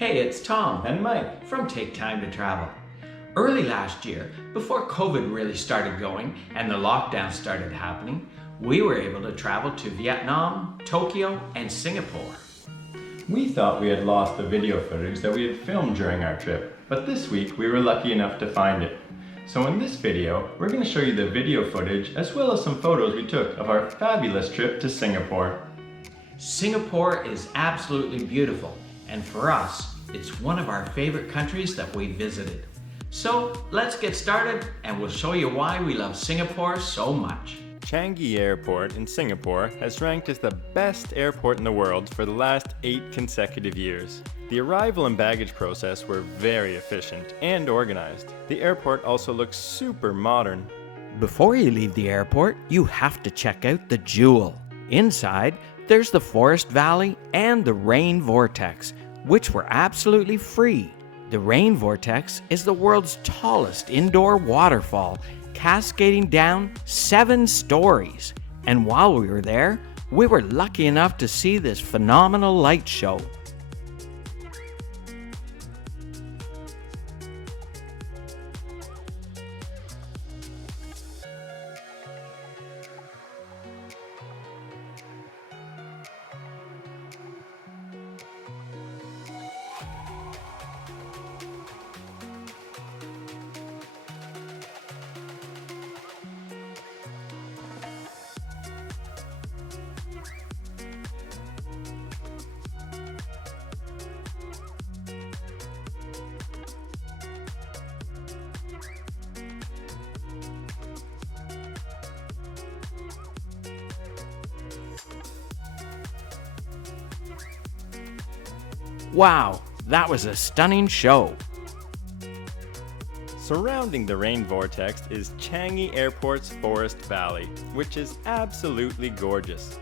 Hey, it's Tom And Mike. from Take Time to Travel. Early last year, before COVID really started going and the lockdown started happening, we were able to travel to Vietnam, Tokyo, and Singapore. We thought we had lost the video footage that we had filmed during our trip, but this week we were lucky enough to find it. So in this video, we're going to show you the video footage as well as some photos we took of our fabulous trip to Singapore. Singapore is absolutely beautiful, and for us, it's one of our favorite countries that we visited. So let's get started and we'll show you why we love Singapore so much. Changi Airport in Singapore has ranked as the best airport in the world for the last 8 consecutive years. The arrival and baggage process were very efficient and organized. The airport also looks super modern. Before you leave the airport, you have to check out the Jewel. Inside, there's the Forest Valley and the Rain Vortex, which were absolutely free. The Rain Vortex is the world's tallest indoor waterfall, cascading down 7 stories. And while we were there, we were lucky enough to see this phenomenal light show. Wow, that was a stunning show. Surrounding the Rain Vortex is Changi Airport's Forest Valley, which is absolutely gorgeous.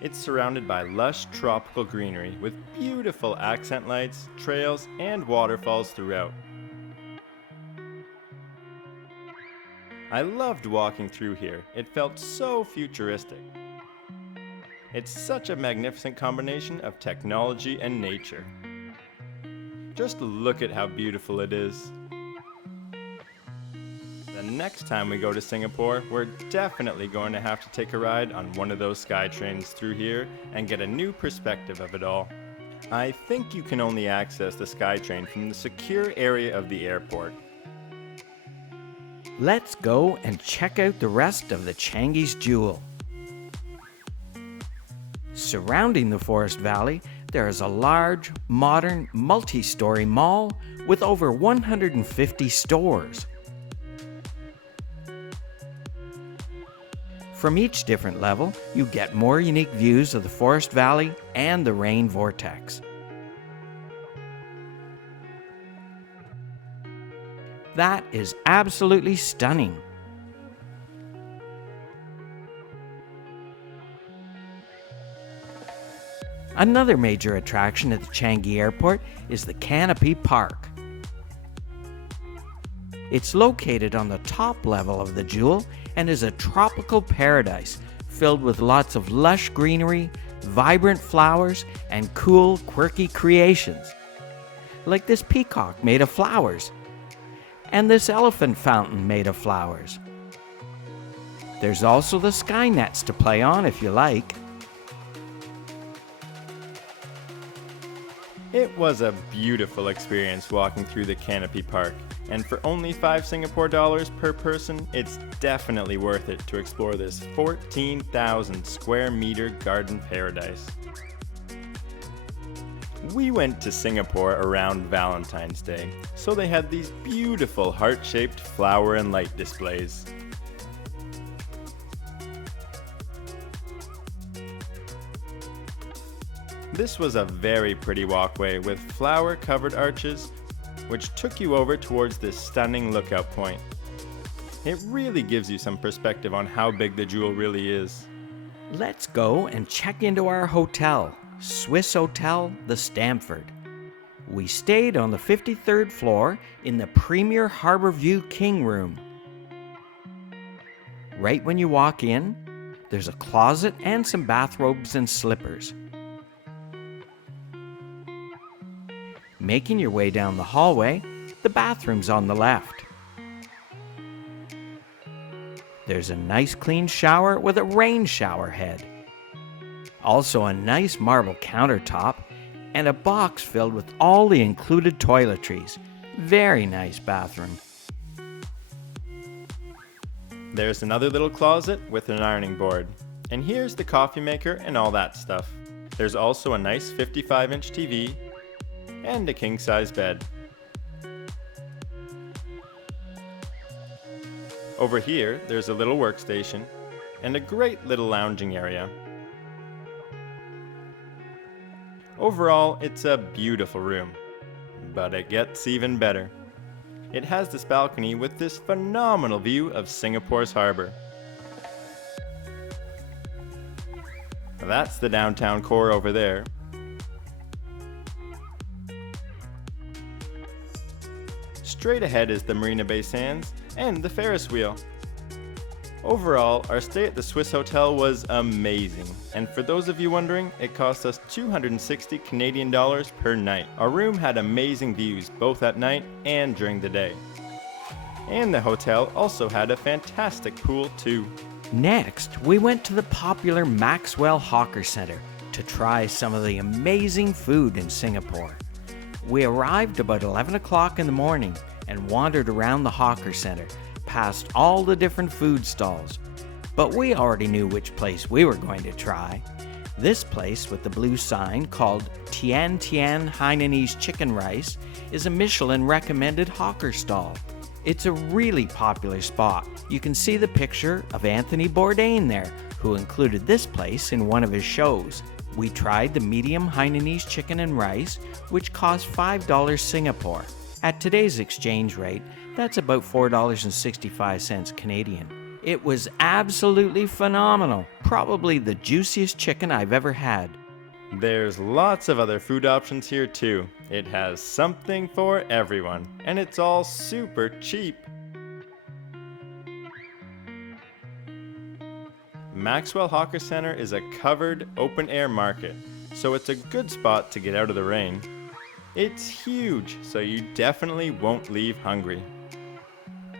It's surrounded by lush tropical greenery with beautiful accent lights, trails, and waterfalls throughout. I loved walking through here. It felt so futuristic. It's such a magnificent combination of technology and nature. Just look at how beautiful it is. The next time we go to Singapore, we're definitely going to have to take a ride on one of those sky trains through here and get a new perspective of it all. I think you can only access the SkyTrain from the secure area of the airport. Let's go and check out the rest of the Changi's Jewel. Surrounding the Forest Valley, there is a large, modern, multi-story mall with over 150 stores. From each different level, you get more unique views of the Forest Valley and the Rain Vortex. That is absolutely stunning. Another major attraction at the Changi Airport is the Canopy Park. It's located on the top level of the Jewel and is a tropical paradise filled with lots of lush greenery, vibrant flowers, and cool, quirky creations. Like this peacock made of flowers, and this elephant fountain made of flowers. There's also the sky nets to play on if you like. It was a beautiful experience walking through the Canopy Park, and for only 5 Singapore dollars per person, it's definitely worth it to explore this 14,000 square meter garden paradise. We went to Singapore around Valentine's Day, so they had these beautiful heart-shaped flower and light displays. This was a very pretty walkway with flower-covered arches, which took you over towards this stunning lookout point. It really gives you some perspective on how big the Jewel really is. Let's go and check into our hotel, Swissôtel The Stamford. We stayed on the 53rd floor in the premier Harbour View King Room. Right when you walk in, there's a closet and some bathrobes and slippers. Making your way down the hallway, the bathroom's on the left. There's a nice clean shower with a rain shower head. Also a nice marble countertop and a box filled with all the included toiletries. Very nice bathroom. There's another little closet with an ironing board. And here's the coffee maker and all that stuff. There's also a nice 55-inch TV and a king-size bed. Over here, there's a little workstation and a great little lounging area. Overall, it's a beautiful room, but it gets even better. It has this balcony with this phenomenal view of Singapore's harbour. That's the downtown core over there. Straight ahead is the Marina Bay Sands and the Ferris wheel. Overall, our stay at the Swissôtel was amazing, and for those of you wondering, it cost us 260 Canadian dollars per night. Our room had amazing views both at night and during the day. And the hotel also had a fantastic pool too. Next, we went to the popular Maxwell Hawker Centre to try some of the amazing food in Singapore. We arrived about 11 o'clock in the morning and wandered around the Hawker Centre, past all the different food stalls. But we already knew which place we were going to try. This place with the blue sign called Tian Hainanese chicken rice is a Michelin recommended hawker stall. It's a really popular spot. You can see the picture of Anthony Bourdain there, who included this place in one of his shows. We tried the medium Hainanese chicken and rice, which cost $5 Singapore. At today's exchange rate, that's about $4.65 Canadian. It was absolutely phenomenal. Probably the juiciest chicken I've ever had. There's lots of other food options here too. It has something for everyone, and it's all super cheap. Maxwell Hawker Centre is a covered, open-air market, so it's a good spot to get out of the rain. It's huge, so you definitely won't leave hungry.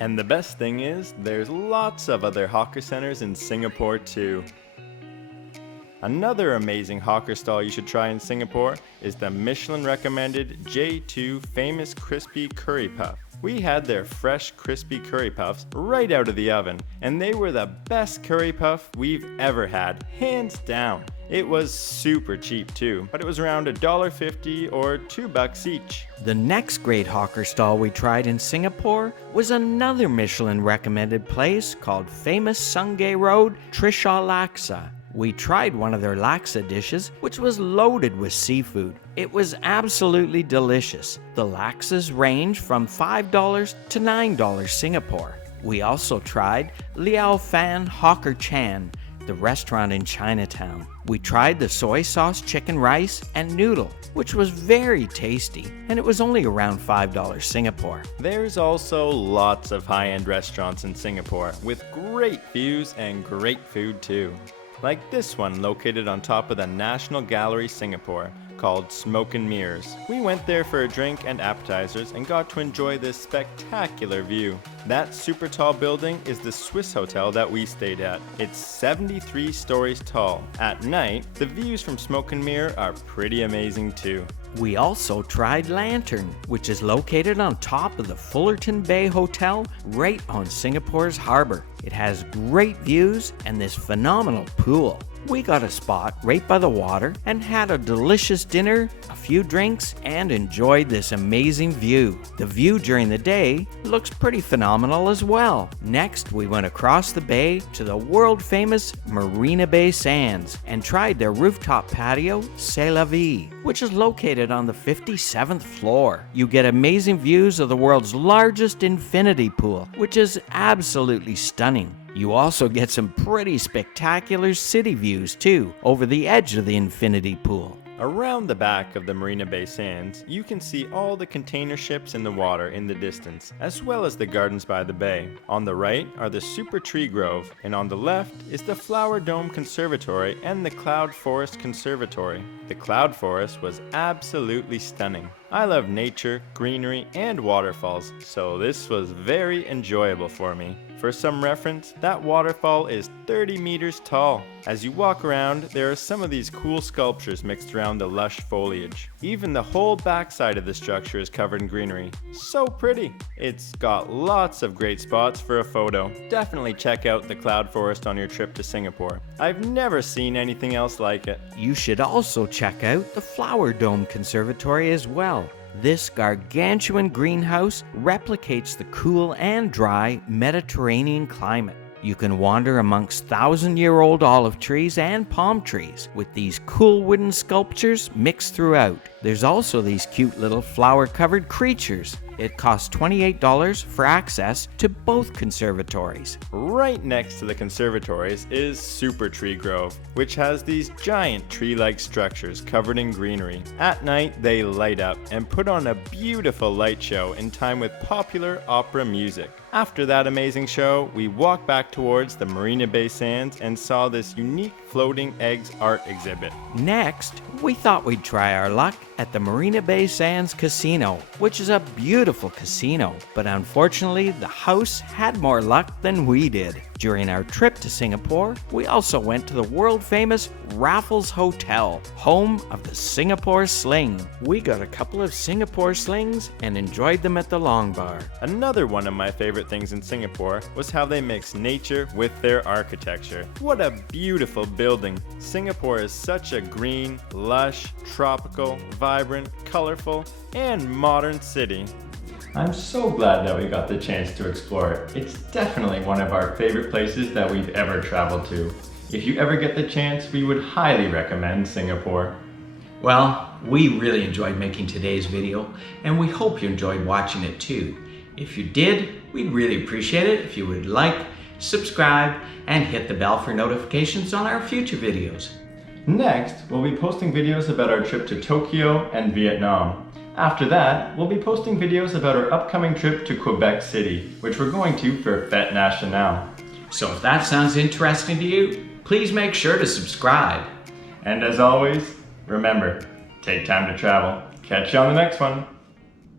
And the best thing is, there's lots of other hawker centres in Singapore too. Another amazing hawker stall you should try in Singapore is the Michelin recommended J2 Famous Crispy Curry Puff. We had their fresh crispy curry puffs right out of the oven, and they were the best curry puff we've ever had, hands down. It was super cheap too, but it was around $1.50 or $2 each. The next great hawker stall we tried in Singapore was another Michelin recommended place called famous Sungei Road Trishaw Laksa. We tried one of their laksa dishes, which was loaded with seafood. It was absolutely delicious. The laksas range from $5 to $9 Singapore. We also tried Liao Fan Hawker Chan, the restaurant in Chinatown. We tried the soy sauce chicken rice and noodle, which was very tasty, and it was only around $5 Singapore. There's also lots of high-end restaurants in Singapore with great views and great food too. Like this one located on top of the National Gallery Singapore, called Smoke and Mirrors. We went there for a drink and appetizers and got to enjoy this spectacular view. That super tall building is the Swissôtel that we stayed at. It's 73 stories tall. At night, the views from Smoke and Mirror are pretty amazing too. We also tried Lantern, which is located on top of the Fullerton Bay Hotel right on Singapore's harbour. It has great views and this phenomenal pool. We got a spot right by the water and had a delicious dinner, a few drinks, and enjoyed this amazing view. The view during the day looks pretty phenomenal as well. Next, we went across the bay to the world-famous Marina Bay Sands and tried their rooftop patio, C'est La Vie, which is located on the 57th floor. You get amazing views of the world's largest infinity pool, which is absolutely stunning. You also get some pretty spectacular city views too, over the edge of the infinity pool. Around the back of the Marina Bay Sands, you can see all the container ships in the water in the distance, as well as the gardens by the bay. On the right are the Super Tree Grove, and on the left is the Flower Dome Conservatory and the Cloud Forest Conservatory. The Cloud Forest was absolutely stunning. I love nature, greenery, and waterfalls, so this was very enjoyable for me. For some reference, that waterfall is 30 meters tall. As you walk around, there are some of these cool sculptures mixed around the lush foliage. Even the whole backside of the structure is covered in greenery. So pretty! It's got lots of great spots for a photo. Definitely check out the Cloud Forest on your trip to Singapore. I've never seen anything else like it. You should also check out the Flower Dome Conservatory as well. This gargantuan greenhouse replicates the cool and dry Mediterranean climate. You can wander amongst 1,000-year-old olive trees and palm trees with these cool wooden sculptures mixed throughout. There's also these cute little flower-covered creatures. It costs $28 for access to both conservatories. Right next to the conservatories is Super Tree Grove, which has these giant tree-like structures covered in greenery. At night, they light up and put on a beautiful light show in time with popular opera music. After that amazing show, we walked back towards the Marina Bay Sands and saw this unique floating eggs art exhibit. Next, we thought we'd try our luck at the Marina Bay Sands Casino, which is a beautiful casino, but unfortunately the house had more luck than we did. During our trip to Singapore, we also went to the world-famous Raffles Hotel, home of the Singapore Sling. We got a couple of Singapore slings and enjoyed them at the Long Bar. Another one of my favorite things in Singapore was how they mix nature with their architecture. What a beautiful building! Singapore is such a green, lush, tropical, vibrant, colorful, and modern city. I'm so glad that we got the chance to explore it. It's definitely one of our favorite places that we've ever traveled to. If you ever get the chance, we would highly recommend Singapore. Well, we really enjoyed making today's video, and we hope you enjoyed watching it too. If you did, we'd really appreciate it if you would like, subscribe, and hit the bell for notifications on our future videos. Next, we'll be posting videos about our trip to Tokyo and Vietnam. After that, we'll be posting videos about our upcoming trip to Quebec City, which we're going to for Fête Nationale. So if that sounds interesting to you, please make sure to subscribe. And as always, remember, take time to travel. Catch you on the next one.